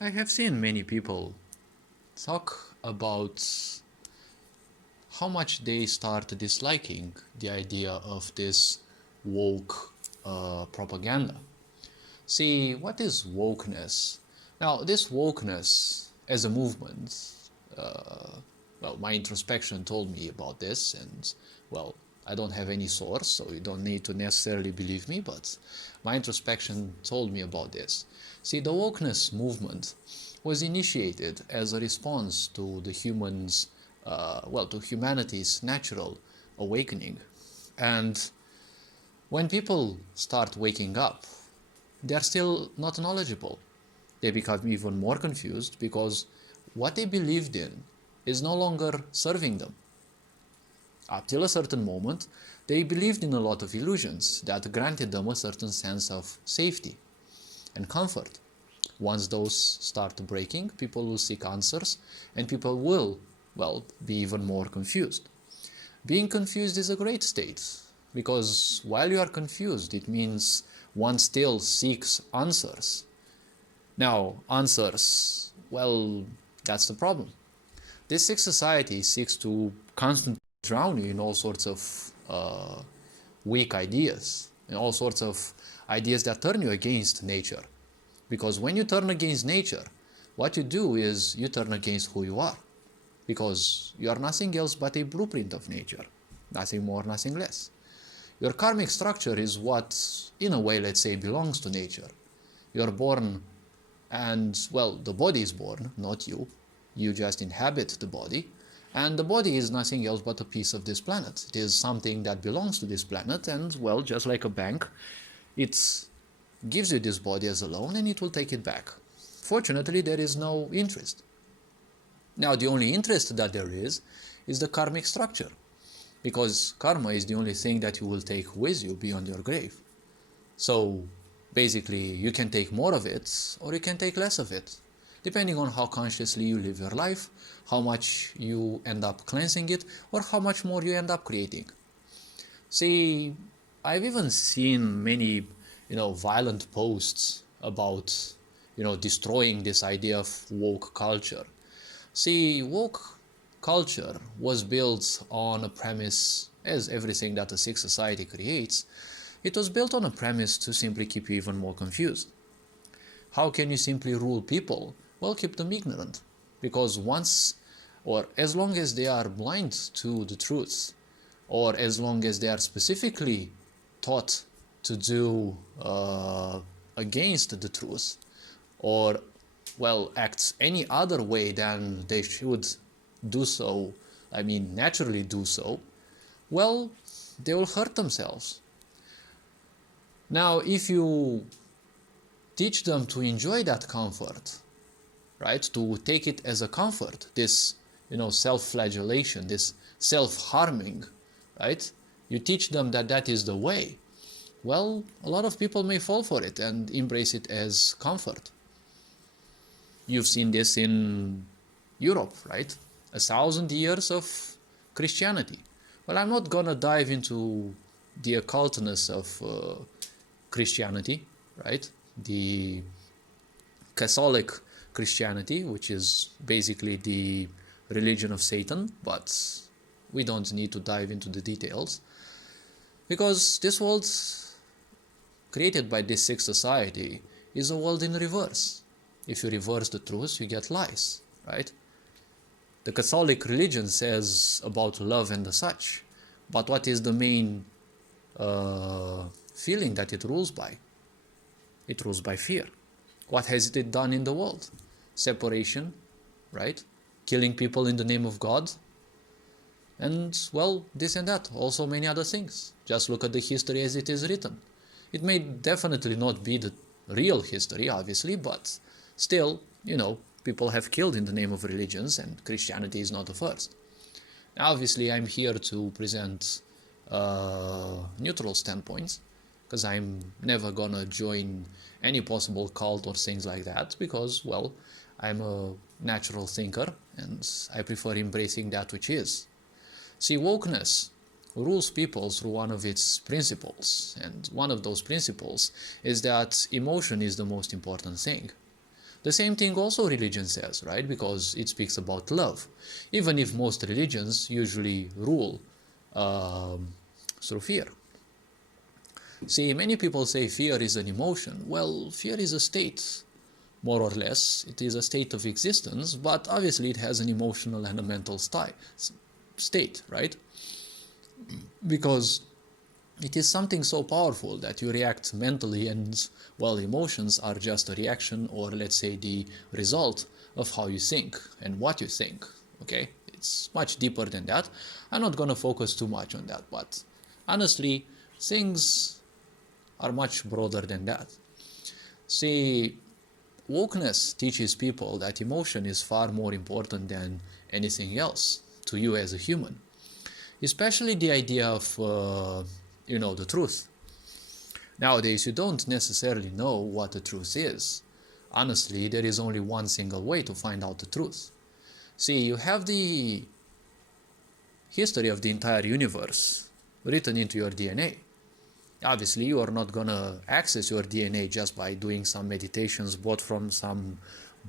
I have seen many people talk about how much they start disliking the idea of this woke propaganda. See, what is wokeness? Now, this wokeness as a movement, my introspection told me about this, and well, I don't have any source, so you don't need to necessarily believe me, but my introspection told me about this. See, the wokeness movement was initiated as a response to to humanity's natural awakening. And when people start waking up, they are still not knowledgeable. They become even more confused because what they believed in is no longer serving them. Up till a certain moment, they believed in a lot of illusions that granted them a certain sense of safety and comfort. Once those start breaking, people will seek answers and people will, be even more confused. Being confused is a great state because while you are confused, it means one still seeks answers. Now, answers, that's the problem. This sick society seeks to constantly drown you in all sorts of weak ideas, and all sorts of ideas that turn you against nature. Because when you turn against nature, what you do is you turn against who you are. Because you are nothing else but a blueprint of nature. Nothing more, nothing less. Your karmic structure is what, in a way, let's say, belongs to nature. You're born and, the body is born, not you. You just inhabit the body. And the body is nothing else but a piece of this planet. It is something that belongs to this planet and, just like a bank, it gives you this body as a loan and it will take it back. Fortunately, there is no interest. Now, the only interest that there is the karmic structure, because karma is the only thing that you will take with you beyond your grave. So, basically, you can take more of it or you can take less of it, depending on how consciously you live your life, how much you end up cleansing it, or how much more you end up creating. See, I've even seen many, violent posts about, destroying this idea of woke culture. See, woke culture was built on a premise, as everything that a sick society creates, it was built on a premise to simply keep you even more confused. How can you simply rule people? Well, keep them ignorant. Because as long as they are blind to the truth, or as long as they are specifically taught to do against the truth, or act any other way than they should do so, naturally do so, they will hurt themselves. Now, if you teach them to enjoy that comfort, right, to take it as a comfort, this, self-flagellation, this self-harming, right, you teach them that that is the way, a lot of people may fall for it and embrace it as comfort. You've seen this in Europe, right? 1,000 years of Christianity. I'm not gonna dive into the occultness of Christianity, right? The Catholic Christianity, which is basically the religion of Satan, but we don't need to dive into the details. Because this world created by this sick society is a world in reverse. If you reverse the truth, you get lies, right? The Catholic religion says about love and such, but what is the main feeling that it rules by? It rules by fear. What has it done in the world? Separation, right? Killing people in the name of God. And, this and that. Also many other things. Just look at the history as it is written. It may definitely not be the real history, obviously, but still, people have killed in the name of religions, and Christianity is not the first. Obviously, I'm here to present neutral standpoints, because I'm never gonna join any possible cult or things like that, because, I'm a natural thinker, and I prefer embracing that which is. See, wokeness rules people through one of its principles, and one of those principles is that emotion is the most important thing. The same thing also religion says, right? Because it speaks about love. Even if most religions usually rule through fear. See, many people say fear is an emotion. Well, fear is a state, more or less. It is a state of existence, but obviously it has an emotional and a mental state, right? Because it is something so powerful that you react mentally, and, well, emotions are just a reaction, or let's say the result of how you think and what you think, okay? It's much deeper than that. I'm not going to focus too much on that, but honestly, things are much broader than that. See, wokeness teaches people that emotion is far more important than anything else to you as a human. Especially the idea of, the truth. Nowadays, you don't necessarily know what the truth is. Honestly, there is only one single way to find out the truth. See, you have the history of the entire universe written into your DNA. Obviously, you are not gonna access your DNA just by doing some meditations bought from some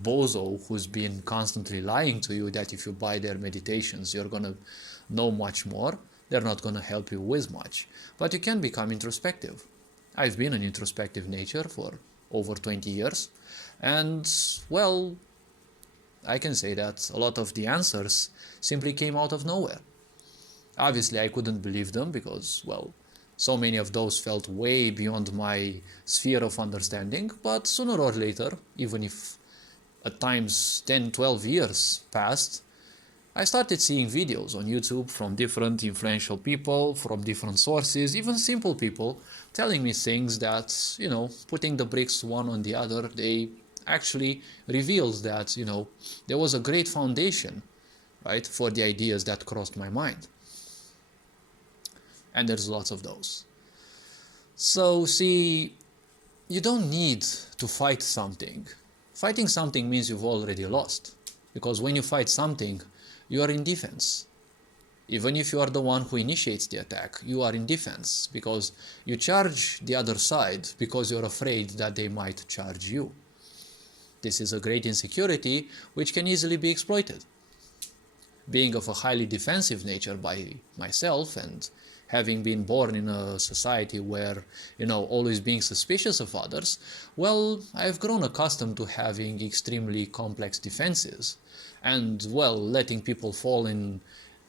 bozo who's been constantly lying to you that if you buy their meditations, you're gonna know much more. They're not gonna help you with much. But you can become introspective. I've been an introspective nature for over 20 years. And, well, I can say that a lot of the answers simply came out of nowhere. Obviously, I couldn't believe them because, well, so many of those felt way beyond my sphere of understanding, but sooner or later, even if at times 10, 12 years passed, I started seeing videos on YouTube from different influential people, from different sources, even simple people, telling me things that, putting the bricks one on the other, they actually revealed that, there was a great foundation, right, for the ideas that crossed my mind. And there's lots of those. So, see, you don't need to fight something. Fighting something means you've already lost. Because when you fight something, you are in defense. Even if you are the one who initiates the attack, you are in defense. Because you charge the other side because you're afraid that they might charge you. This is a great insecurity which can easily be exploited. Being of a highly defensive nature by myself, and having been born in a society where, always being suspicious of others, well, I've grown accustomed to having extremely complex defenses and, well, letting people fall in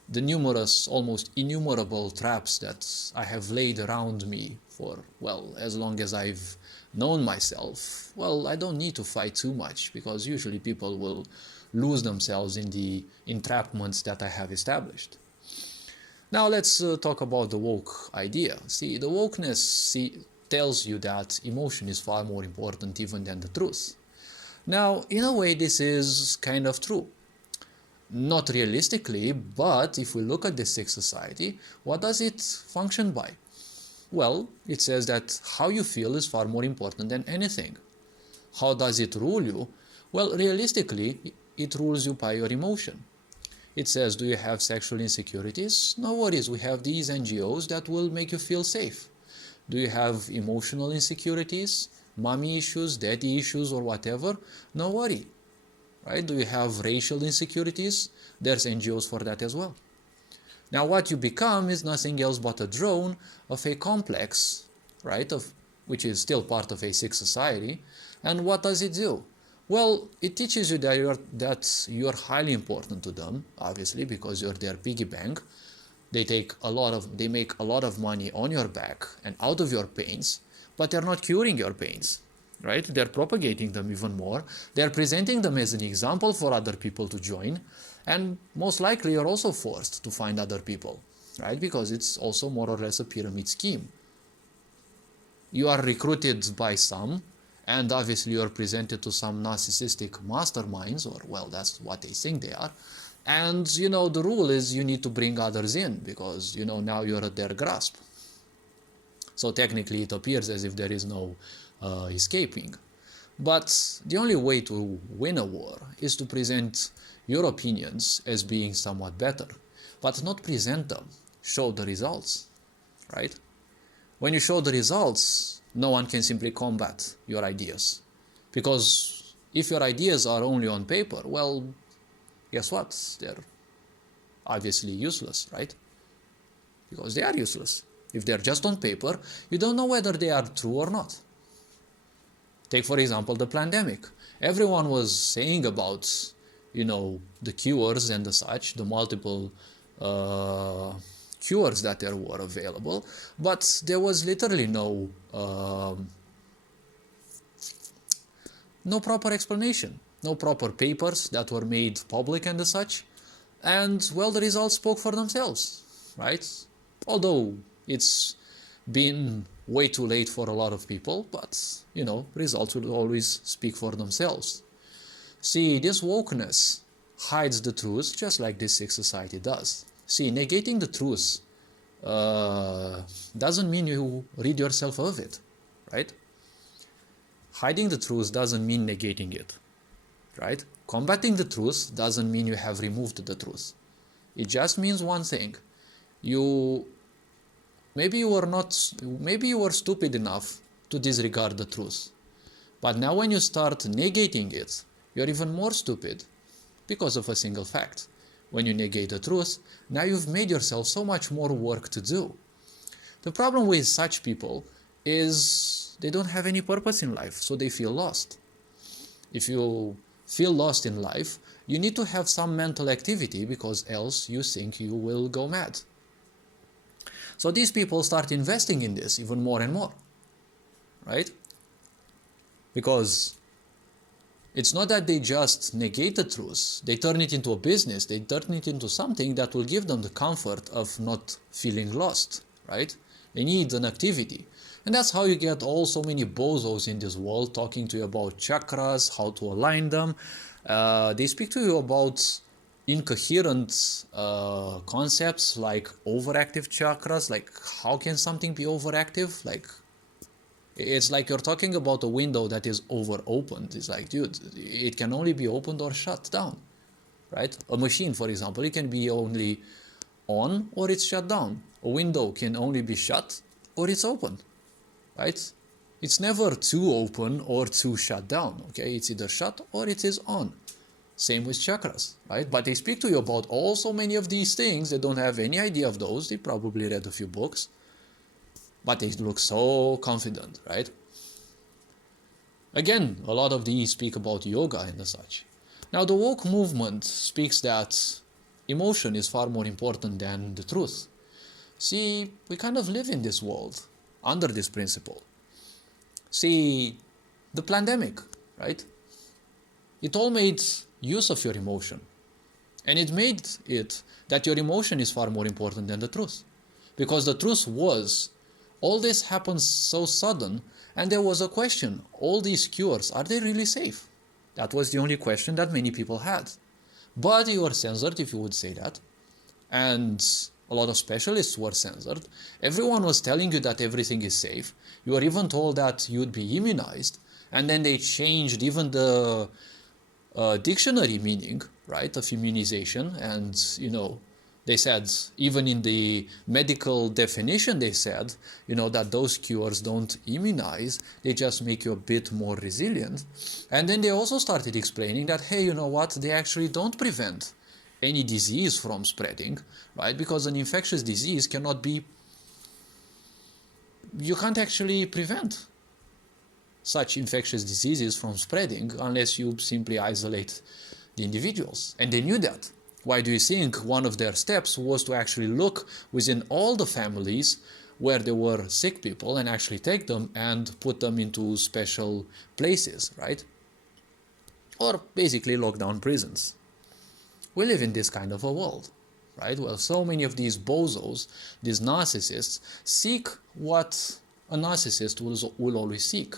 the numerous, almost innumerable traps that I have laid around me for, well, as long as I've known myself. Well, I don't need to fight too much because usually people will lose themselves in the entrapments that I have established. Now let's talk about the woke idea. See, the wokeness tells you that emotion is far more important even than the truth. Now, in a way, this is kind of true. Not realistically, but if we look at the sick society, what does it function by? Well, it says that how you feel is far more important than anything. How does it rule you? Well, realistically, it rules you by your emotion. It says, do you have sexual insecurities? No worries, we have these NGOs that will make you feel safe. Do you have emotional insecurities, mommy issues, daddy issues, or whatever? No worry, right? Do you have racial insecurities? There's NGOs for that as well. Now what you become is nothing else but a drone of a complex, right, which is still part of a sick society. And what does it do? Well, it teaches you that you're highly important to them, obviously, because you're their piggy bank. They make a lot of money on your back and out of your pains, but they're not curing your pains, right? They're propagating them even more. They're presenting them as an example for other people to join, and most likely you're also forced to find other people, right? Because it's also more or less a pyramid scheme. You are recruited by some, and obviously you're presented to some narcissistic masterminds, or, well, that's what they think they are. And, the rule is you need to bring others in because, now you're at their grasp. So technically it appears as if there is no escaping. But the only way to win a war is to present your opinions as being somewhat better, but not present them, show the results, right? When you show the results, no one can simply combat your ideas because If your ideas are only on paper, well, guess what? They're obviously useless, right? Because they are useless. If they're just on paper, you don't know whether they are true or not. Take, for example, the pandemic. Everyone was saying about, the cures and the such, the multiple cures that there were available, but there was literally no proper explanation, no proper papers that were made public and the such, and well, the results spoke for themselves, right? Although it's been way too late for a lot of people, but results will always speak for themselves. See, this wokeness hides the truth just like this sick society does. See, negating the truth doesn't mean you rid yourself of it, right? Hiding the truth doesn't mean negating it, right? Combating the truth doesn't mean you have removed the truth. It just means one thing. Maybe you were stupid enough to disregard the truth. But now when you start negating it, you're even more stupid because of a single fact. When you negate the truth, now you've made yourself so much more work to do. The problem with such people is they don't have any purpose in life, so they feel lost. If you feel lost in life, you need to have some mental activity, because else you think you will go mad. So these people start investing in this even more and more, right? Because it's not that they just negate the truth, they turn it into a business, they turn it into something that will give them the comfort of not feeling lost, right? They need an activity. And that's how you get all so many bozos in this world talking to you about chakras, how to align them. They speak to you about incoherent concepts like overactive chakras, like how can something be overactive? Like, it's like you're talking about a window that is over-opened. It's like, dude, it can only be opened or shut down, right? A machine, for example, it can be only on or it's shut down. A window can only be shut or it's open, right? It's never too open or too shut down, okay? It's either shut or it is on. Same with chakras, right? But they speak to you about all so many of these things. They don't have any idea of those. They probably read a few books, but they look so confident, right? Again, a lot of these speak about yoga and such. Now, the woke movement speaks that emotion is far more important than the truth. See, we kind of live in this world under this principle. See, the pandemic, right? It all made use of your emotion. And it made it that your emotion is far more important than the truth. Because the truth was, all this happens so sudden, and there was a question, all these cures, are they really safe? That was the only question that many people had. But you were censored if you would say that. And a lot of specialists were censored. Everyone was telling you that everything is safe. You were even told that you'd be immunized. And then they changed even the dictionary meaning, right, of immunization. And, they said, even in the medical definition, they said, that those cures don't immunize, they just make you a bit more resilient. And then they also started explaining that, hey, you know what, they actually don't prevent any disease from spreading, right? Because an infectious disease you can't actually prevent such infectious diseases from spreading unless you simply isolate the individuals. And they knew that. Why do you think one of their steps was to actually look within all the families where there were sick people and actually take them and put them into special places, right? Or basically lock down prisons. We live in this kind of a world, right? Well, so many of these bozos, these narcissists, seek what a narcissist will always seek.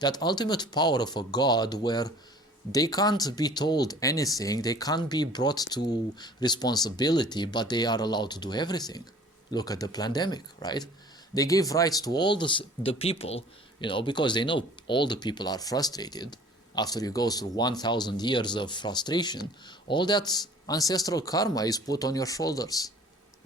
That ultimate power of a god where they can't be told anything, they can't be brought to responsibility, but they are allowed to do everything. Look at the pandemic, right? They gave rights to all the people, because they know all the people are frustrated. After you go through 1,000 years of frustration, all that ancestral karma is put on your shoulders,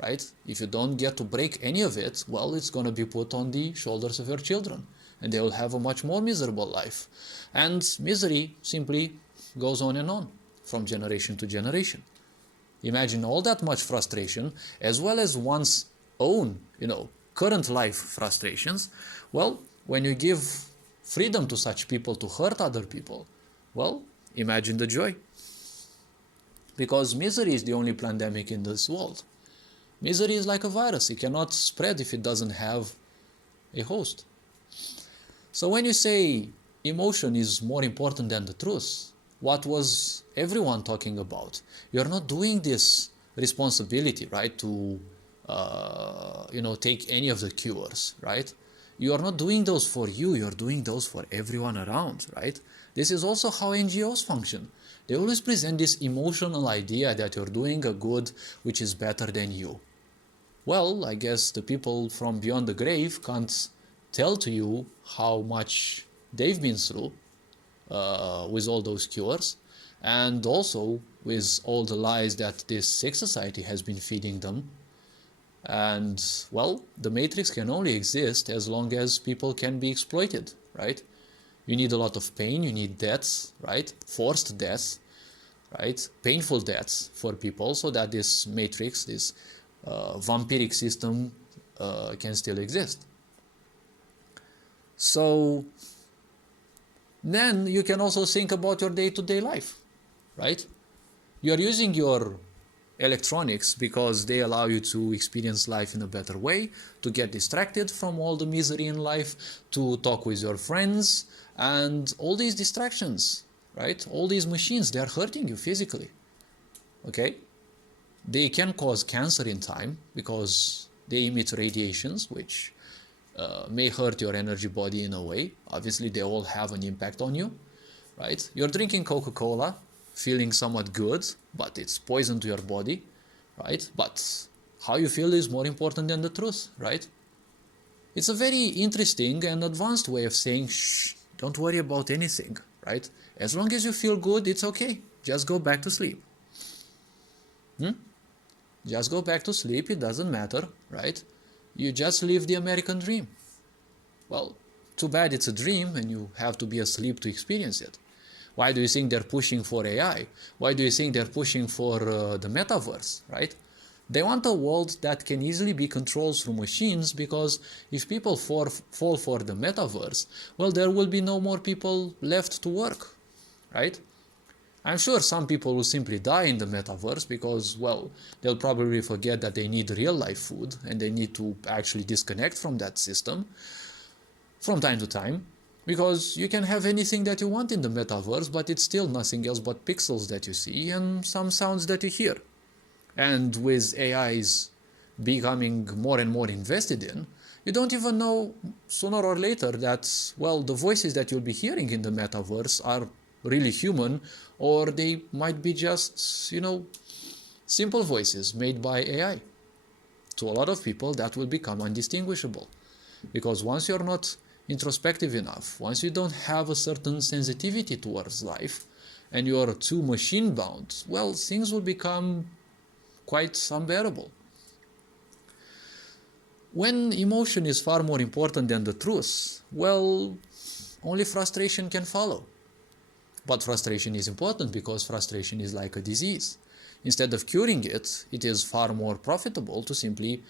right? If you don't get to break any of it, well, it's going to be put on the shoulders of your children. and they will have a much more miserable life. And misery simply goes on and on from generation to generation. Imagine all that much frustration, as well as one's own, current life frustrations. Well, when you give freedom to such people to hurt other people, well, imagine the joy. Because misery is the only pandemic in this world. Misery is like a virus. It cannot spread if it doesn't have a host. So when you say emotion is more important than the truth, what was everyone talking about? You're not doing this responsibility, right, to take any of the cures, right? You are not doing those for you, you're doing those for everyone around, right? This is also how NGOs function. They always present this emotional idea that you're doing a good which is better than you. Well, I guess the people from beyond the grave can't tell to you how much they've been through with all those cures, and also with all the lies that this sick society has been feeding them. And, well, the matrix can only exist as long as people can be exploited, right? You need a lot of pain, you need deaths, right? Forced deaths, right? Painful deaths for people, so that this matrix, this vampiric system can still exist. So then you can also think about your day-to-day life, right? You're using your electronics because they allow you to experience life in a better way, to get distracted from all the misery in life, to talk with your friends, and all these distractions, right? All these machines, they're hurting you physically, okay? They can cause cancer in time because they emit radiations, which may hurt your energy body in a way. Obviously, they all have an impact on you, right? You're drinking Coca-Cola, feeling somewhat good, but it's poison to your body, right? But how you feel is more important than the truth, right? It's a very interesting and advanced way of saying, shh, don't worry about anything, right? As long as you feel good, it's okay. Just go back to sleep. Just go back to sleep, it doesn't matter, right? You just live the American dream. Well, too bad it's a dream and you have to be asleep to experience it. Why do you think they're pushing for AI? Why do you think they're pushing for the metaverse, right? They want a world that can easily be controlled through machines, because if people fall for the metaverse, well, there will be no more people left to work, right? I'm sure some people will simply die in the metaverse because, well, they'll probably forget that they need real life food and they need to actually disconnect from that system from time to time, because you can have anything that you want in the metaverse, but it's still nothing else but pixels that you see and some sounds that you hear. And with AIs becoming more and more invested in, you don't even know sooner or later that, well, the voices that you'll be hearing in the metaverse are really human, or they might be just, simple voices made by AI. To a lot of people, that will become undistinguishable. Because once you're not introspective enough, once you don't have a certain sensitivity towards life, and you're too machine-bound, well, things will become quite unbearable. When emotion is far more important than the truth, well, only frustration can follow. But frustration is important because frustration is like a disease. Instead of curing it, it is far more profitable to simply,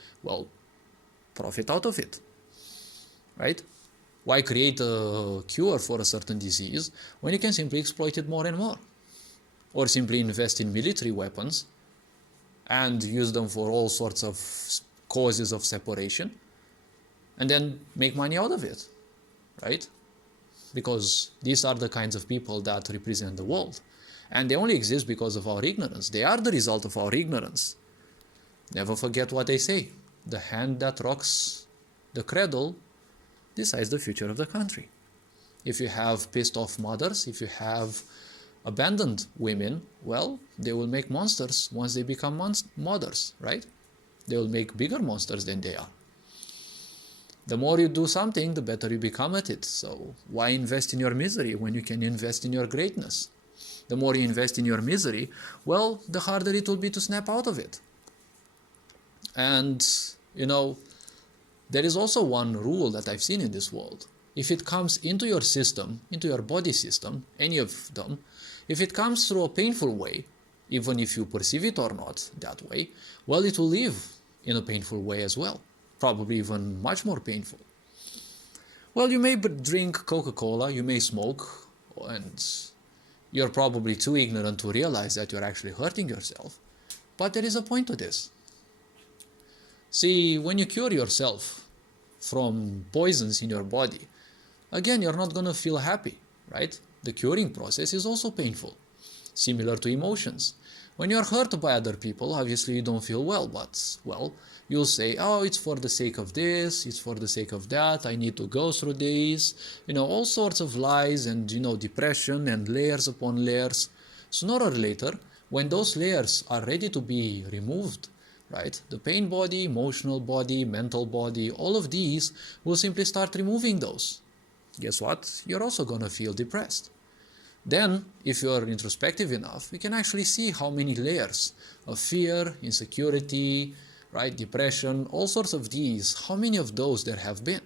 profit out of it, right? Why create a cure for a certain disease when you can simply exploit it more and more? Or simply invest in military weapons and use them for all sorts of causes of separation and then make money out of it, right? Because these are the kinds of people that represent the world. And they only exist because of our ignorance. They are the result of our ignorance. Never forget what they say. The hand that rocks the cradle decides the future of the country. If you have pissed off mothers, if you have abandoned women, well, they will make monsters once they become mothers, right? They will make bigger monsters than they are. The more you do something, the better you become at it. So why invest in your misery when you can invest in your greatness? The more you invest in your misery, well, the harder it will be to snap out of it. And, there is also one rule that I've seen in this world. if it comes into your system, into your body system, any of them, if it comes through a painful way, even if you perceive it or not that way, well, it will leave in a painful way as well, probably even much more painful. Well, you may drink Coca-Cola, you may smoke, and you're probably too ignorant to realize that you're actually hurting yourself. But there is a point to this. See, when you cure yourself from poisons in your body, again, you're not going to feel happy, right? The curing process is also painful, similar to emotions. When you're hurt by other people, obviously you don't feel well, but, well, you'll say, oh, it's for the sake of this, it's for the sake of that, I need to go through this, all sorts of lies and, depression and layers upon layers. Sooner or later, when those layers are ready to be removed, right, the pain body, emotional body, mental body, all of these will simply start removing those. Guess what? You're also going to feel depressed. Then, if you're introspective enough, you can actually see how many layers of fear, insecurity, right, depression, all sorts of these, how many of those there have been.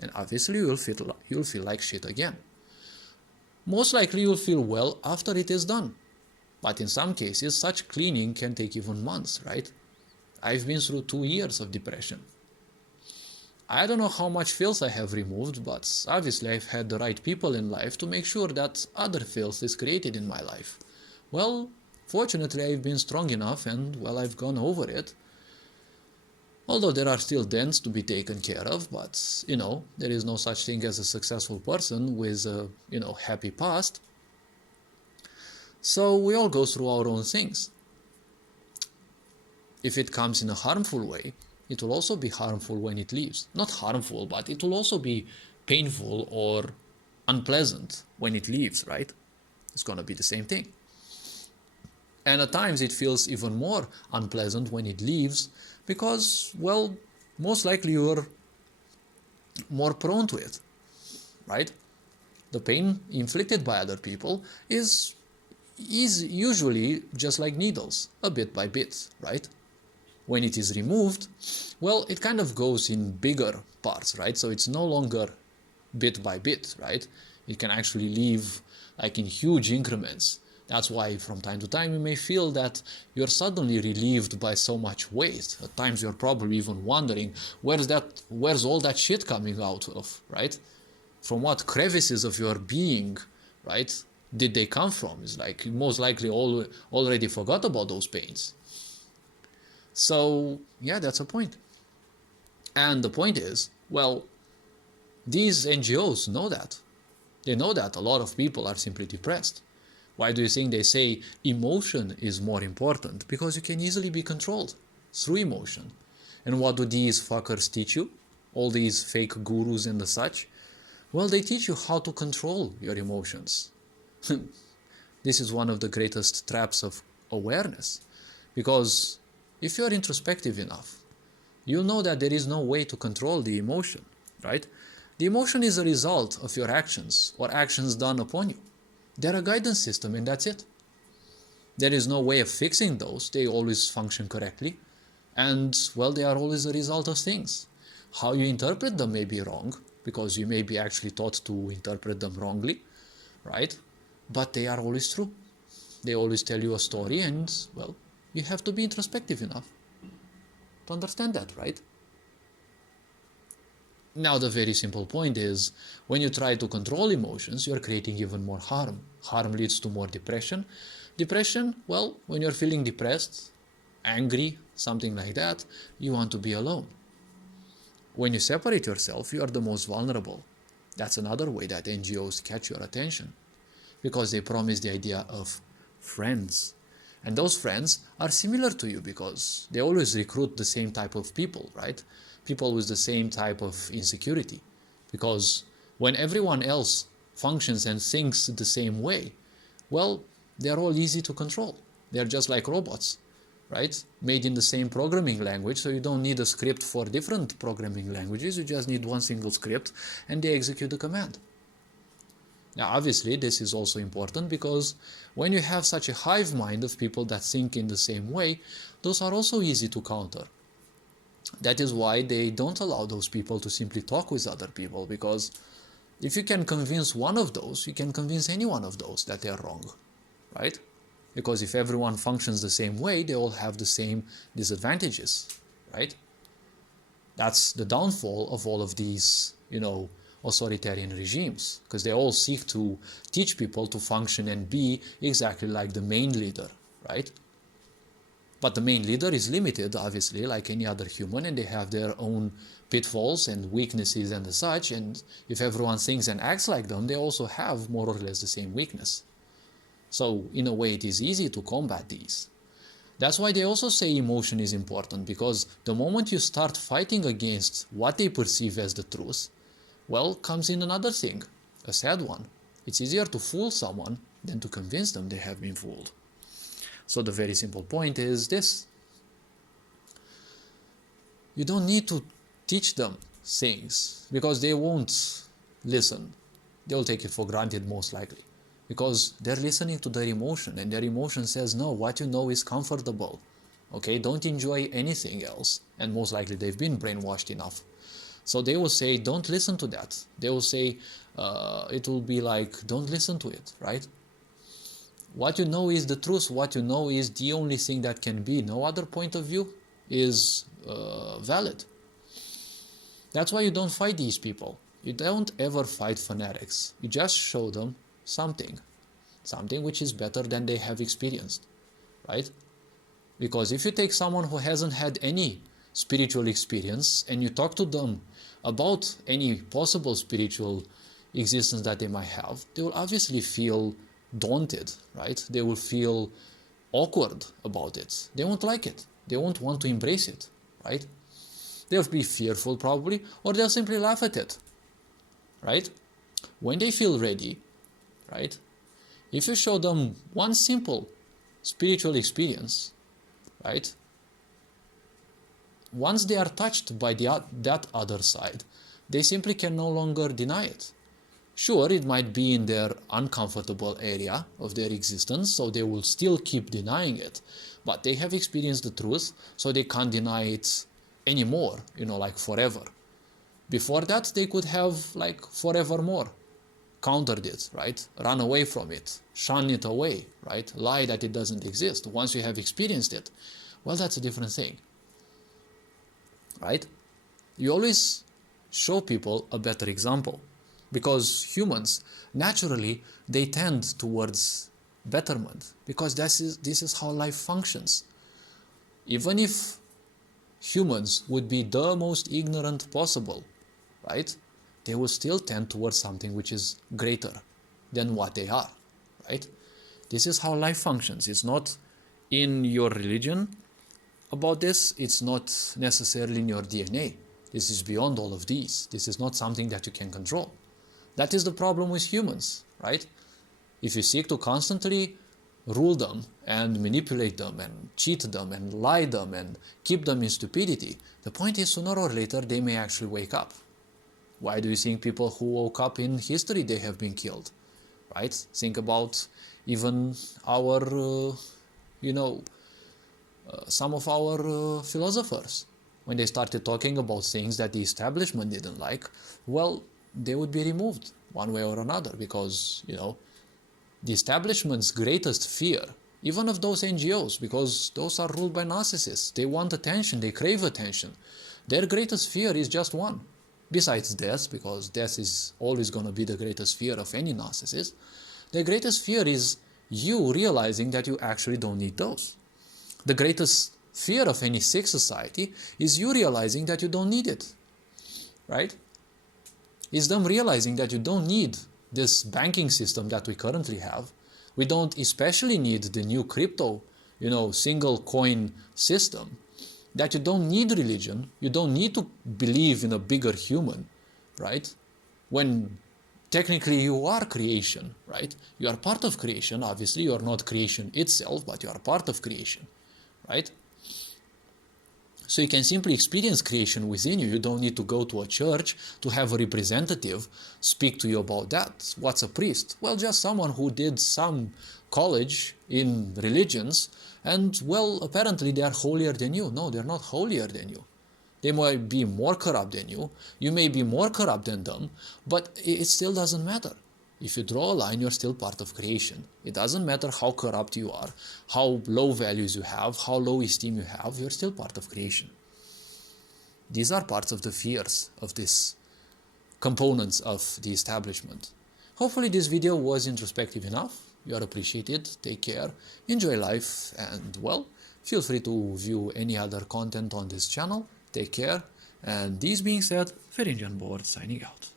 And obviously you'll feel like shit again. Most likely you'll feel well after it is done. But in some cases, such cleaning can take even months, right? I've been through 2 years of depression. I don't know how much filth I have removed, but obviously I've had the right people in life to make sure that other filth is created in my life. Well, fortunately I've been strong enough and, well, I've gone over it. Although there are still dents to be taken care of, but, there is no such thing as a successful person with a, happy past. So we all go through our own things. If it comes in a harmful way, it will also be harmful when it leaves. Not harmful, but it will also be painful or unpleasant when it leaves, right? It's going to be the same thing. And at times it feels even more unpleasant when it leaves because, well, most likely you're more prone to it, right? The pain inflicted by other people is usually just like needles, a bit by bit, right? When it is removed, well, it kind of goes in bigger parts, right? So it's no longer bit by bit, right? It can actually leave like in huge increments. That's why from time to time you may feel that you're suddenly relieved by so much weight. At times you're probably even wondering, where's all that shit coming out of, right? From what crevices of your being, right, did they come from? It's like you most likely already forgot about those pains. So, yeah, that's a point. And the point is, well, these NGOs know that. They know that a lot of people are simply depressed. Why do you think they say emotion is more important? Because you can easily be controlled through emotion. And what do these fuckers teach you? All these fake gurus and the such? Well, they teach you how to control your emotions. This is one of the greatest traps of awareness. Because if you're introspective enough, you'll know that there is no way to control the emotion, right? The emotion is a result of your actions or actions done upon you. They're a guidance system and that's it. There is no way of fixing those. They always function correctly. And, well, they are always a result of things. How you interpret them may be wrong, because you may be actually taught to interpret them wrongly, right? But they are always true. They always tell you a story and, well, you have to be introspective enough to understand that, right? Now, the very simple point is, when you try to control emotions, you're creating even more harm. Harm leads to more depression. Depression, well, when you're feeling depressed, angry, something like that, you want to be alone. When you separate yourself, you are the most vulnerable. That's another way that NGOs catch your attention, because they promise the idea of friends. And those friends are similar to you because they always recruit the same type of people, right? People with the same type of insecurity. Because when everyone else functions and thinks the same way, well, they're all easy to control. They're just like robots, right? Made in the same programming language, so you don't need a script for different programming languages. You just need one single script and they execute the command. Now, obviously, this is also important because when you have such a hive mind of people that think in the same way, those are also easy to counter. That is why they don't allow those people to simply talk with other people, because If you can convince one of those, you can convince any one of those that they're wrong, right? Because if everyone functions the same way, they all have the same disadvantages, right? That's the downfall of all of these, authoritarian regimes, because they all seek to teach people to function and be exactly like the main leader, right? But the main leader is limited, obviously, like any other human, and they have their own pitfalls and weaknesses and such, and if everyone thinks and acts like them, they also have more or less the same weakness. So, in a way, it is easy to combat these. That's why they also say emotion is important, because the moment you start fighting against what they perceive as the truth, well, comes in another thing, a sad one. It's easier to fool someone than to convince them they have been fooled. So the very simple point is this. You don't need to teach them things, because they won't listen. They'll take it for granted most likely, because they're listening to their emotion, and their emotion says, no, what you know is comfortable. Okay, don't enjoy anything else. And most likely they've been brainwashed enough. So they will say, don't listen to that. They will say, it will be like, don't listen to it, right? What you know is the truth. What you know is the only thing that can be. No other point of view is valid. That's why you don't fight these people. You don't ever fight fanatics. You just show them something which is better than they have experienced, right? Because if you take someone who hasn't had any spiritual experience and you talk to them about any possible spiritual existence that they might have, they will obviously feel daunted, right? They will feel awkward about it. They won't like it. They won't want to embrace it, right? They'll be fearful probably, or they'll simply laugh at it, right? When they feel ready, right? If you show them one simple spiritual experience, right? Once they are touched by that other side, they simply can no longer deny it. Sure, it might be in their uncomfortable area of their existence, so they will still keep denying it. But they have experienced the truth, so they can't deny it anymore, like forever. Before that, they could have, like, forevermore countered it, right? Run away from it, shun it away, right? Lie that it doesn't exist. Once you have experienced it, well, that's a different thing, right? You always show people a better example, because humans, naturally, they tend towards betterment, because this is how life functions. Even if humans would be the most ignorant possible, right? They will still tend towards something which is greater than what they are, right? This is how life functions. It's not in your religion about this. It's not necessarily in your DNA. This is beyond all of these. This is not something that you can control. That is the problem with humans, right? If you seek to constantly rule them and manipulate them and cheat them and lie them and keep them in stupidity, the point is, sooner or later they may actually wake up. Why do you think people who woke up in history, they have been killed, right? Think about even our, some of our philosophers. When they started talking about things that the establishment didn't like, well, they would be removed one way or another, because, the establishment's greatest fear, even of those NGOs, because those are ruled by narcissists. They want attention, they crave attention. Their greatest fear is just one. Besides death, because death is always going to be the greatest fear of any narcissist, their greatest fear is you realizing that you actually don't need those. The greatest fear of any sick society is you realizing that you don't need it, right? It's them realizing that you don't need this banking system that we currently have. We don't especially need the new crypto, single coin system. That you don't need religion, you don't need to believe in a bigger human, right? When technically you are creation, right? You are part of creation. Obviously, you are not creation itself, but you are part of creation, right? So you can simply experience creation within you. You don't need to go to a church to have a representative speak to you about that. What's a priest? Well, just someone who did some college in religions, and, well, apparently they are holier than you. No, they're not holier than you. They might be more corrupt than you. You may be more corrupt than them, but it still doesn't matter. If you draw a line, you're still part of creation. It doesn't matter how corrupt you are, how low values you have, how low esteem you have, you're still part of creation. These are parts of the fears of these components of the establishment. Hopefully this video was introspective enough. You are appreciated. Take care. Enjoy life. And well, feel free to view any other content on this channel. Take care. And this being said, Ferinjan Board signing out.